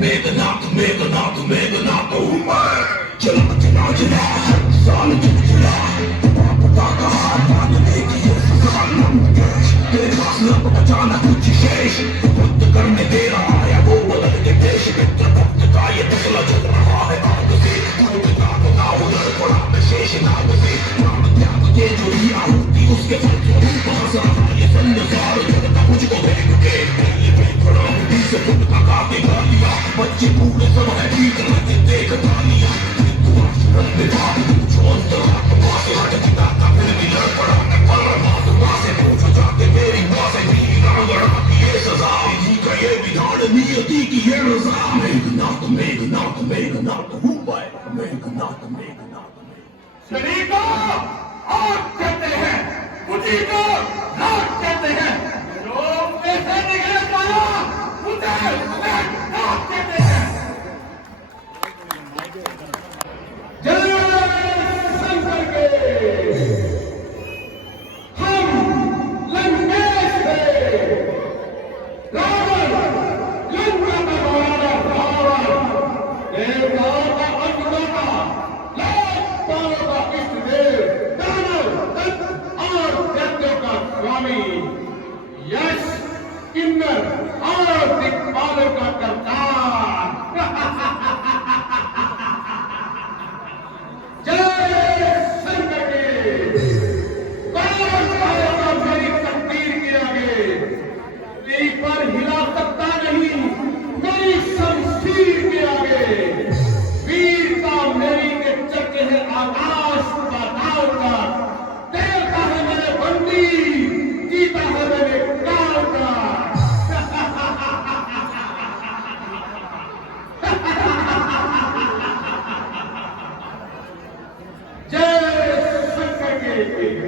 मेघनाथ मेघनाथ मेघनाथ हूँ मैं। चला चला चला हर साल चल चला पता कहा मानने की ये सजा तेरे पास लब बचाना कुछ शेष वक्त करने दे रहा है वो बदल के देश मित्र भक्त का ये मसला चल रहा है आग से कोई पिता को ना उधर पड़ा मैं शेष नाग से नाम त्याग के जो दिया होती उसके फल स्वरूप हंस रहा ये संसार जगता मुझको फेंक के खड़ा हूँ से खुद का काटे गालियां बच्चे पूरे सब है ठीक लगे देख गालियां नियति की ये रजा मेघनाथ मेघनाथ मेघनाथ हूँ मैं मेघनाथ मेघनाथ शरीर को आग कहते हैं बुद्धि को नाक कहते हैं जो ऐसे निकले जाया उसे नाक कहते हैं। जय शंकर के हम लंकेश थे रावण लंका का महाराजा रावण देवताओं का अन्नदाता लोकपालों का इष्ट देव दानव दत्त और दैत्यों का स्वामी यश किन्नर और दिक्पालों का करतार। जय शंकर के कौन आएगा मेरी तकदीर के आगे तेरी पर हिला सकता नहीं मेरी शमशीर के आगे वीरता मेरी के चक्के है आकाश पाताल का देवता है मेरे बंदी जीता है मेरे काल का। जय शंकर के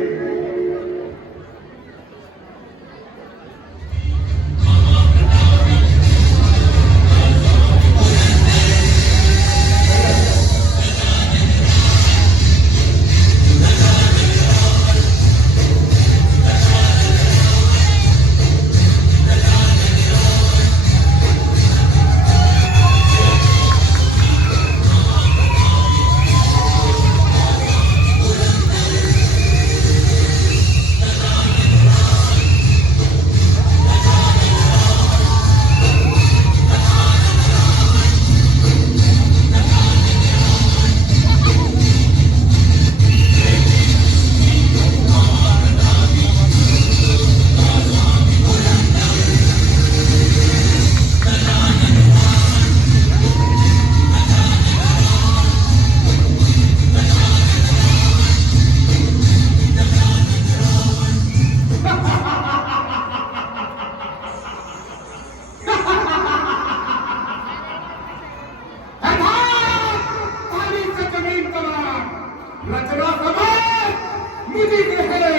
रचना समाज मुझे कहे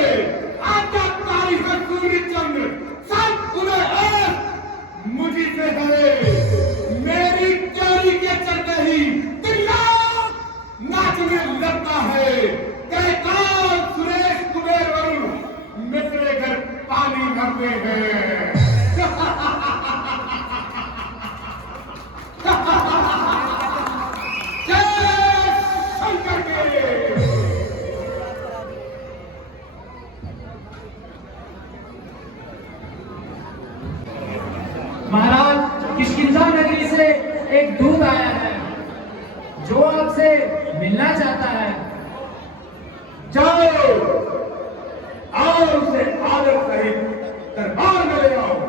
आजा तारीख सूर्य चंद्र सब उन्हें मुझे से है मेरी चोरी के चलते ही दुनिया नाचने लगता है कैकाल सुरेश कुबेर वरुण मेरे घर पानी भरते हैं। महाराज किष्किंधा नगरी से एक दूत आया है जो आपसे मिलना चाहता है। जाओ और उसे आदर सहित दरबार में ले आओ।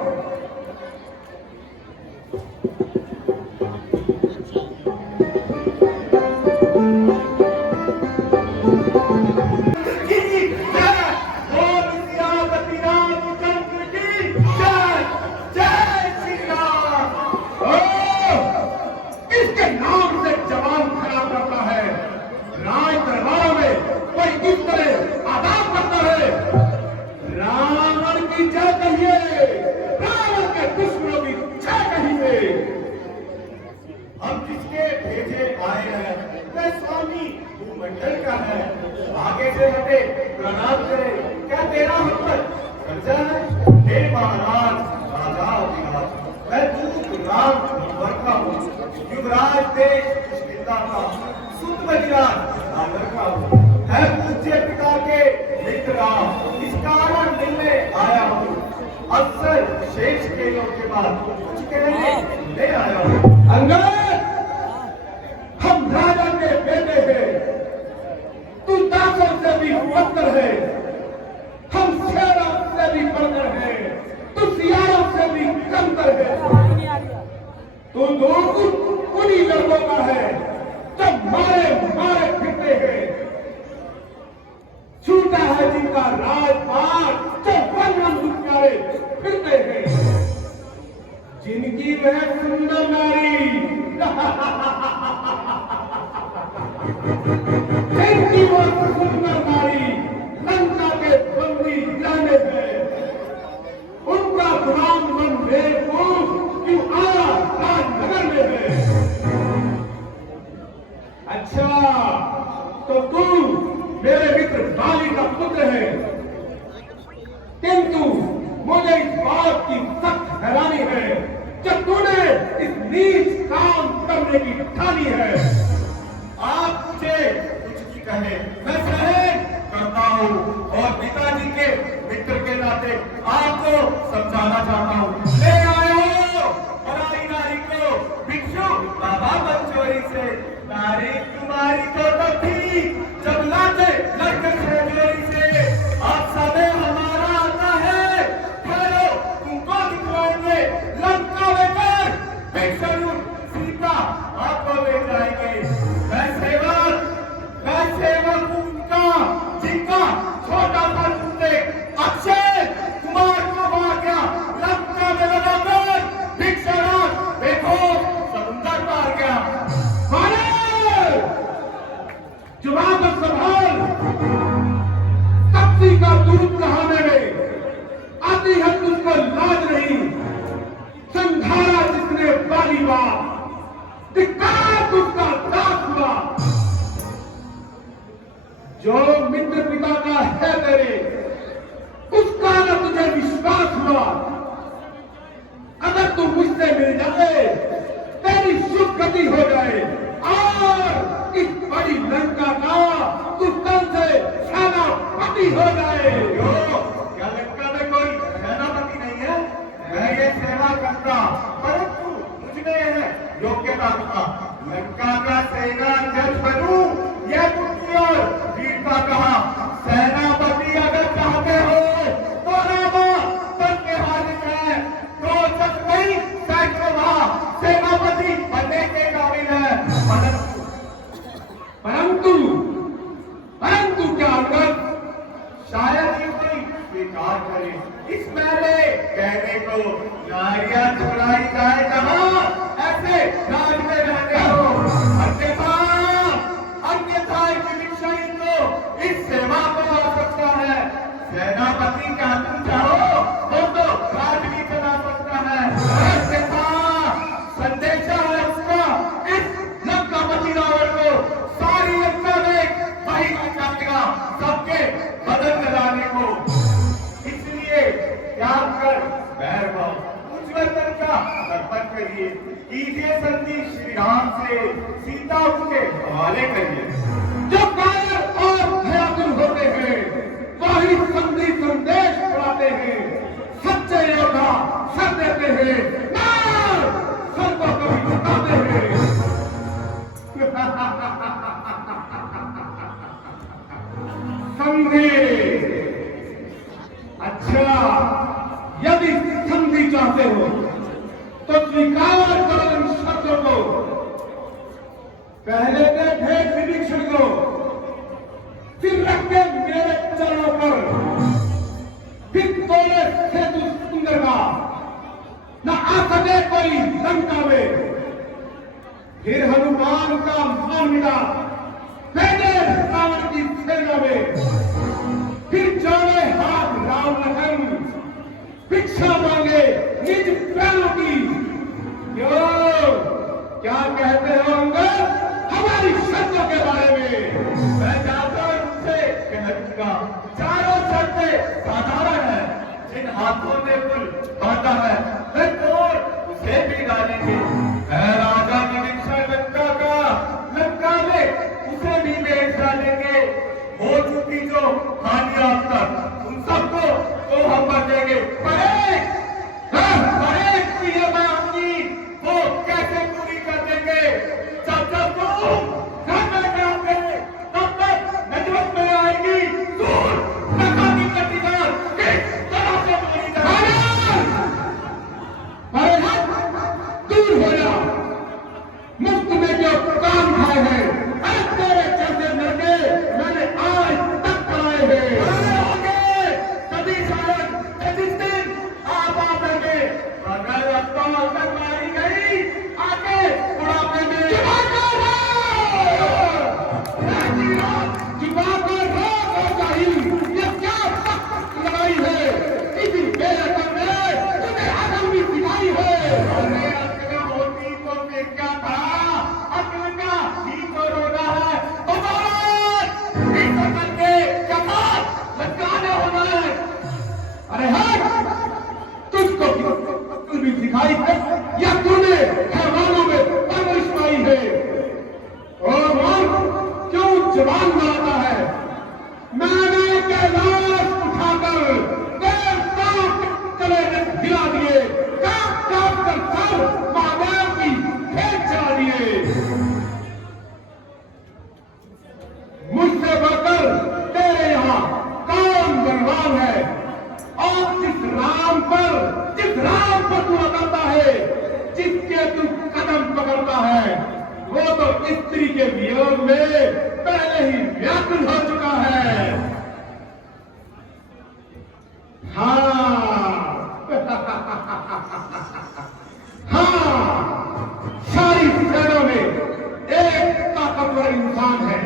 मंडल का है आगे से हटे प्रणाम करे क्या तेरा हम पर कर्जा है हे महाराज राजा अधिराज मैं तू राम वर्ता हूँ अक्सर शेष खेलों के बाद कुछ कहने ले आया हूं। अंगद, हम राजा के बेटे हैं, तू दासों से भी बदतर है, हम शेरों से भी बढ़कर है, तू सियारों से भी कमतर है। तू उन्हीं लोगों का है जब मारे मारे फिरते हैं, छूटा है जिनका राजपाट जब वन दुनियारे फिरते हैं, जिनकी वह सुंदर नारी जिनकी वो सुंदर नारी लंका के बंदी जाने हैं, उनका गुलाम मन बेवकूफ क्यों आया राजनगर में है। अच्छा, तो तू मेरे मित्र बाली का पुत्र है, किंतु मुझे इस बात की सख्त हैरानी है जब तूने इस नीच काम करने की ठानी है। आप मुझे कुछ भी कहे, मैं सहन करता हूँ और पिताजी के मित्र के नाते आपको समझाना चाहता हूँ। ले आयो पराई नारी को भिक्षु बाबा बंचोरी से, नारी तुम्हारी तो तब थी जब लाते लड़के जोरी से। आप समय हमारा आता है, ठहरो तुमको दिखलाएंगे लंका लेकर, भिक्षु सीता आपको ले जाएंगे। मैं सेवक उनका जिनका छोटा सा टुकड़े अक्षय कुमार को मार गया लंका में लगाकर, भिक्षानाथ देखो समुद्र पार गया। जवाब संभाल, तप्ती का दूध कहाने में आती है तुझको लाज नहीं, संघारा जिसने बाली बात धिक्कार उसका दास हुआ। जो मित्र पिता का है तेरे, उसका न तुझे विश्वास हुआ। अगर तू मुझसे मिल जाए तेरी सुख गति हो जाए और इस बड़ी लंका का तू कल से सेनापति हो जाए। क्या लंका में कोई सेनापति नहीं है? मैं ये सेवा करता, परंतु मुझमें है योग्यता का। लंका का सेनाध्यक्ष बनूं यह बुद्धि और वीरता कहा। सेनापति अगर चाहते हो तो रामा बन के हाजिर है, तो सच नहीं सैकड़ों वहां सेनापति बनने के काबिल है। परंतु क्या अंगद, शायद ही कोई स्वीकार करे इस मेरे कहने को, नारियां छुड़ाई जाए जहां ऐसे राज में रहते हो। अन्यथा इस सेवा को आ सकता है। सेनापति का तुम चाहो तो राज भी चला सकता है। संदेशा है उसका इस लंकापति रावण को सारी लंका में वही काटेगा, सबके बदल में लाने को। इसलिए त्याग कर बैर भाव उज्ज्वल का अर्पण करिए, कीजिए संधि श्री राम से, सीता उनके हवाले करिए। जो कायर और भयातुर होते हैं वही संधि संदेश पढ़ाते हैं, सच्चे योद्धा सर देते हैं, सर को कभी झुकाते हैं। संधि, अच्छा, यदि संधि चाहते हो तो स्वीकार करो इन शब्दों को। पहले ने भेद विनिक्षण को, फिर रखे मेरे चरणों पर, फिर तोड़े सेतु सुंदर का, न आ सके कोई लंका में। फिर हनुमान का मान मिला भेजे रावण की सेना में, फिर जोड़े हाथ राम लखन, भिक्षा मांगे निज प्राणों की। क्यों, क्या कहते हो अंगद हमारी शर्तों के बारे में? मैं जाकर उनसे कह दूंगा, चारों शर्तें साधारण है, जिन हाथों में कुल बांधा है वे तोड़ उसे भी डालेंगे। है राजा विभीषण लंका का, लंका में उसे भी बेच डालेंगे। हो चुकी जो हानि अब तक उन सबको तो हम बचेंगे। पर, जिस राम पर तू उतरता है, जिसके तू कदम पकड़ता है, वो तो स्त्री के वियोग में पहले ही व्याकुल हो चुका है। हाँ हाँ, सारी सेना में एक ताकतवर इंसान है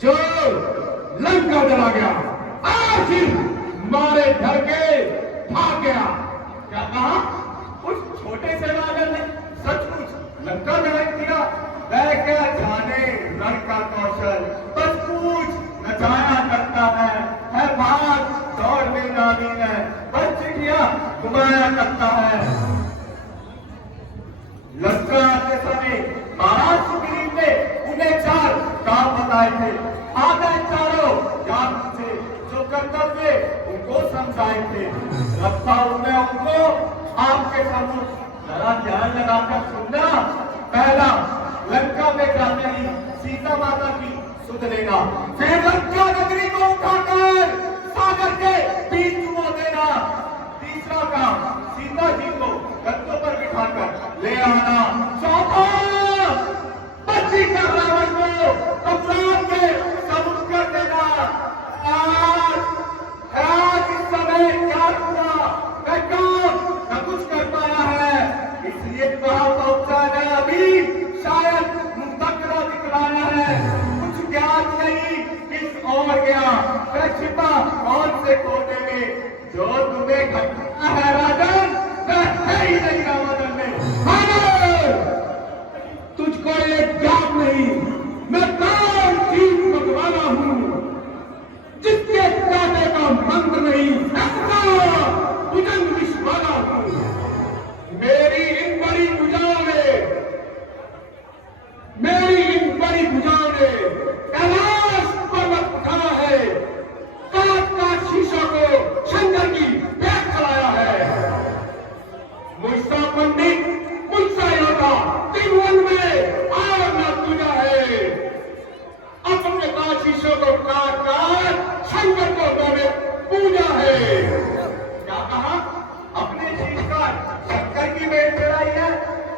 जो लंका जला गया, आखिर मारे डर के भाग गया। क्या कहा? उस छोटे से राजन ने सचमुच लंका जला दिया? वह क्या जाने रण का कौशल, बस पूछ नचाया करता है भाग दौड़ में नामीन है, बस चिड़िया घुमाया करता है। लंका आते समय महाराज सुग्रीव ने उन्हें 4 काम बताए थे। आगे चारों याद से जो कर्तव्य उनको समझाए थे, रखा उन्हें उनको आपके सम्मुख जरा ध्यान लगाकर सुनना। पहला, लंका में जाते ही सीता माता की सुध लेना, फिर लंका नगरी को उठाकर सागर के बीच डुबो देना। तीसरा काम, सीता जी को गद्दों पर बिठाकर ले आना। चौथा, बच्ची का रावण को अपराध के सबूत कर देना। आज इस समय क्या हुआ, मैं काम न कुछ कर पाया है, इसलिए वहां पहुंचाना अभी शायद मुंह तक न दिखलाना है। कुछ ज्ञान नहीं किस और गया, मैं छिपा कौन से कोने में, जो तुम्हें घटना है राजन, वह है ही नहीं रावण में। तुझको एक ज्ञान नहीं, मैं कौन चीज भगवाना हूं, जिसके काटे का मंत्र नहीं, भुजंग विश्वाना हूं। मेरी इन बड़ी भुजाओं ने कैलाश पर्वत उठाया है, काट शीशों को शंकर की भेंट चलाया है। मुझसा पंडित, मुझसा योद्धा, त्रिभुवन में आग न पूजा है। अपने शीशों को काट शंकर को मैंने पूजा है। क्या कहा? अपने शीश का शंकर की भेंट चढ़ाई है।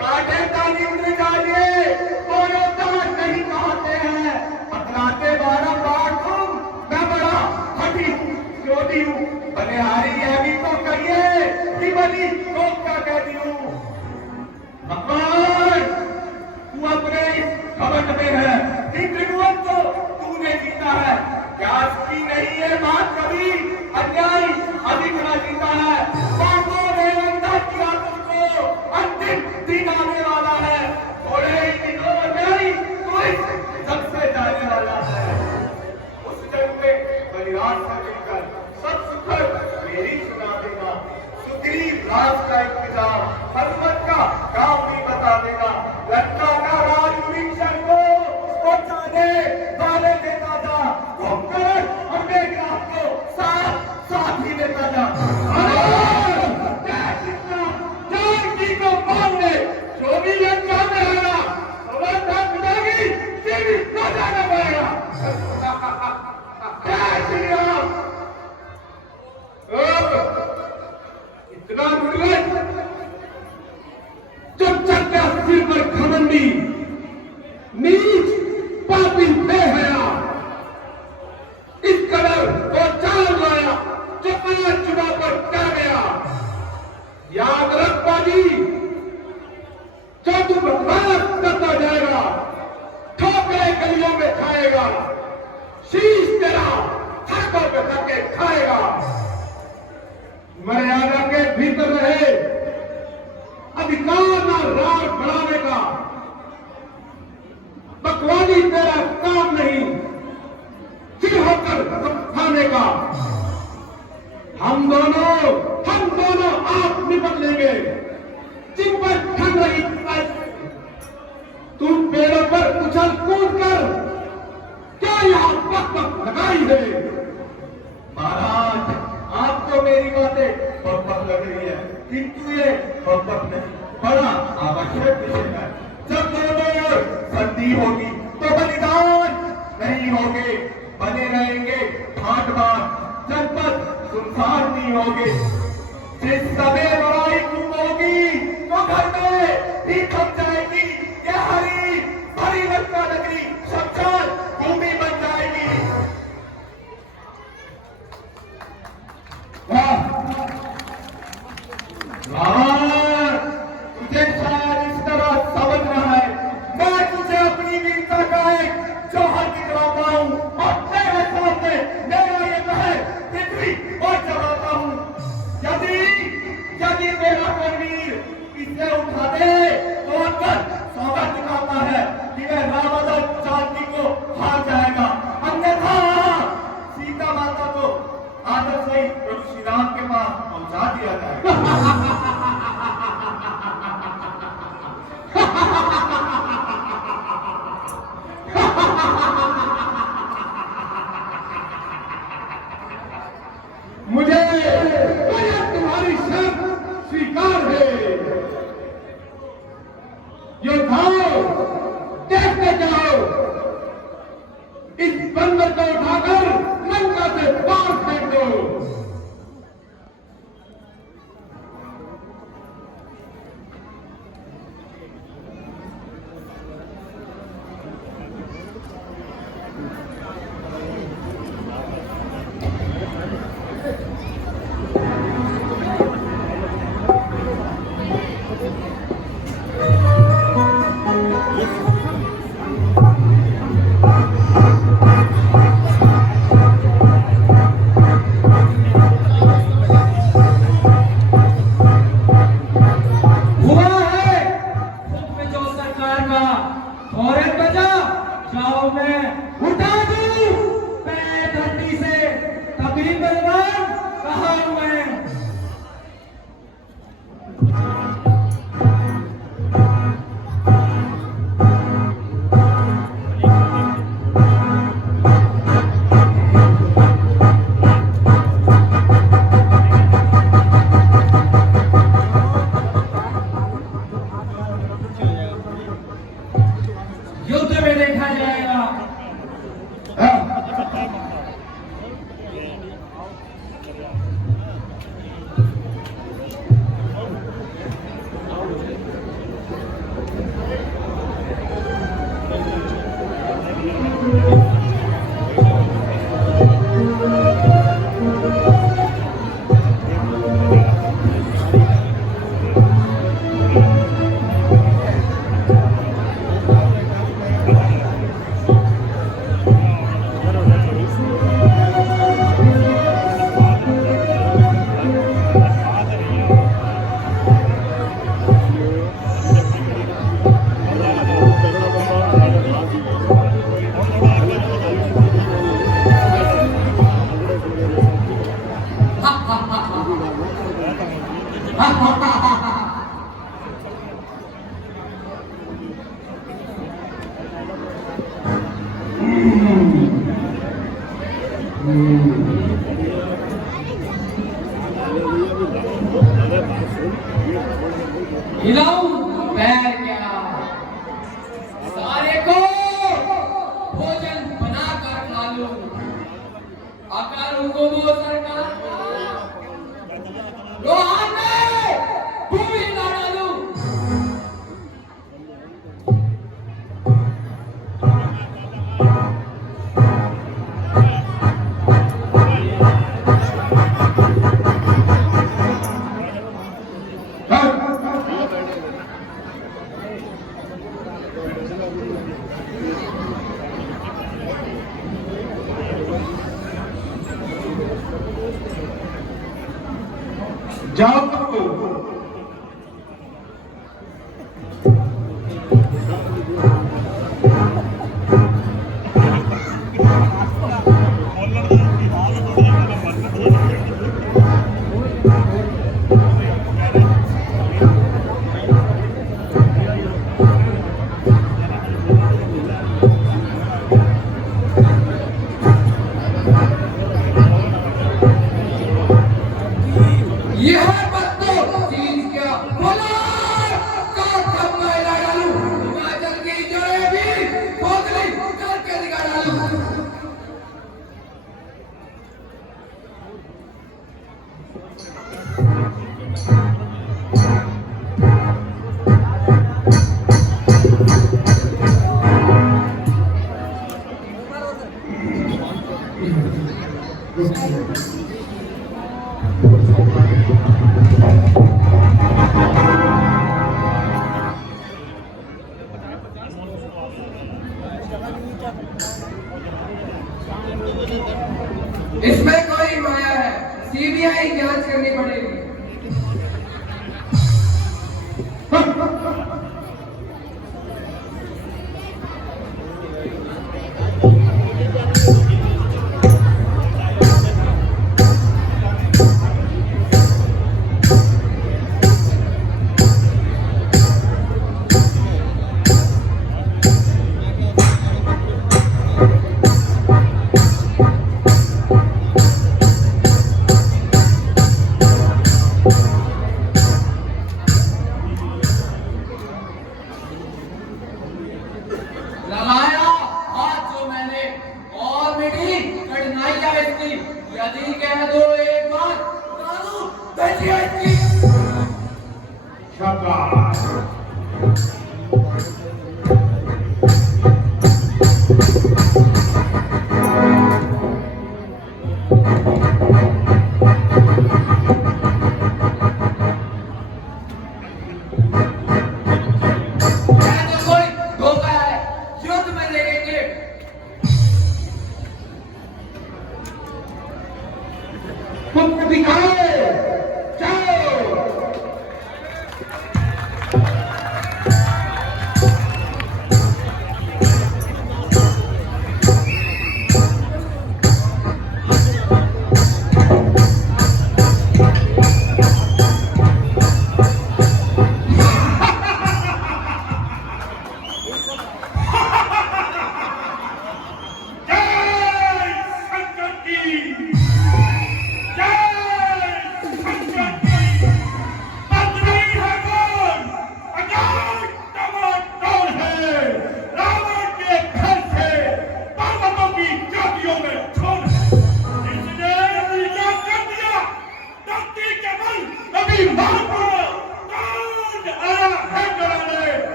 काटे ताली उतरे जाइए, तो योद्धा नहीं कहते हैं। पकड़ाते 12 बार तुम, मैं बड़ा हठी हूँ, क्रोधी हूँ, बलिहारी यह भी तो कहिए कि बलि को क्या कहती हूँ। भगवान, तू अपने घमंड में है कि त्रिभुवन को तूने जीता है, क्या की नहीं है बात कभी, अन्याय अधिक न जीता है। बातों ने अंधा किया तुमको, अंतिम दिन आने वाला है, थोड़े ही दिनों में नहीं तो इस जग से जाने वाला है। उस जग में बलिराज से मिलकर सब सुख मेरी सुना देगा। सुग्रीव राज का इंतजाम, हनुमत का काम भी बता देगा। लंका का राज विभीषण को जाने वाले देता था, घूमकर अपने ग्राम को साथ ही देता था। जानकी को मारने जो भी लंका में आया, अवस्था पितागी जीवित न जाना पड़ेगा। जय श्री राम। इतना निर्लज जो चक्का सिर पर घमंडी, नीच, पापी, बेहया, इस कदर वो चाल लाया जो 5 चुनाव पर कर गया। याद रख बाजी, जो तू बदमाश करता जाएगा, ठोकरे गलियों में खाएगा, शीश तेरा हाथों पे धक्के खाएगा। मर्यादा के भीतर रहे, अधिकार ना राग बढ़ाने का, बकवादी तेरा काम नहीं, सिर होकर खाने का। हम दोनों आप निपट लेंगे। जिन पर ठंड रही तू पेड़ों पर उछल कूद कर क्या यहाँ पक लगाई है। महाराज, आपको मेरी बातें पक लग रही है, किंतु ये पक नहीं, बड़ा आवश्यक विषय है। जब दोनों संधि होगी तो बलिदान नहीं होंगे, बने रहेंगे घाट बार, जनपद सुनसान नहीं होंगे। जिस समय लड़ाई खूब होगी तो घर में भी थम जाएगी। ये हरी भरी लंका नगरी शमशान भूमि बन जाएगी। तुझे शायद इस तरह समझ रहा है, मैं तुझे अपनी वीरता का एक जौहर दिखलाता हूँ और तेरे सामने मेरा ये महल पृथ्वी और चढ़ाता हूँ। यदि मेरा कोई वीर इसे उठा दे तो अकबर सौगंध दिखाता है कि वह रावण जानकी को हार जाएगा, अन्यथा सीता माता को आदर से ही प्रभु श्री राम के पास पहुंचा दिया जाएगा। मुझे तुम्हारी शर्त स्वीकार है। योद्धाओं, देखते जाओ, इस बंदर को उठाकर लंका से बाहर फेंक दो। युद्ध में देखा जाएगा। हिलाऊं पैर क्या, सारे को भोजन बनाकर खा लूं। अगर उनको वो सरकार लोहार में भूमि ना डालूं। जाओ यह बात तो चीज क्या बोला, हिमाचल की जड़ें भी खोखली करके दिखा डालूं। इसमें कोई माया है, सीबीआई जांच करनी पड़ेगी। लगाया हाथ जो मैंने और मिटी कठिनाइयां इसकी, यदि कह दो एक बार दारू बेटिया इसकी। शाबाश। खुद दिखाओ, जाओ।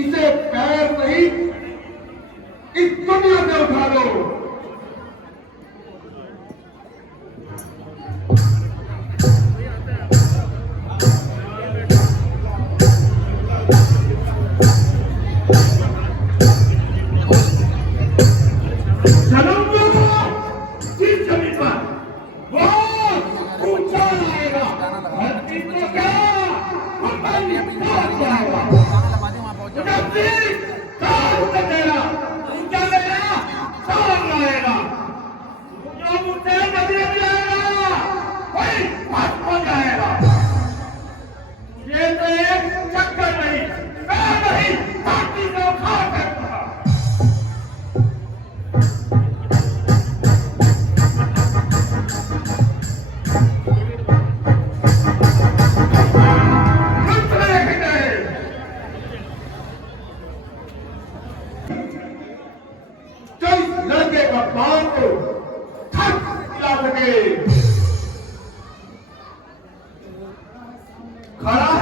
इसे पैर सहित इस दुनिया से उठा लो। लड़के का बाल को थक दिला सके, खड़ा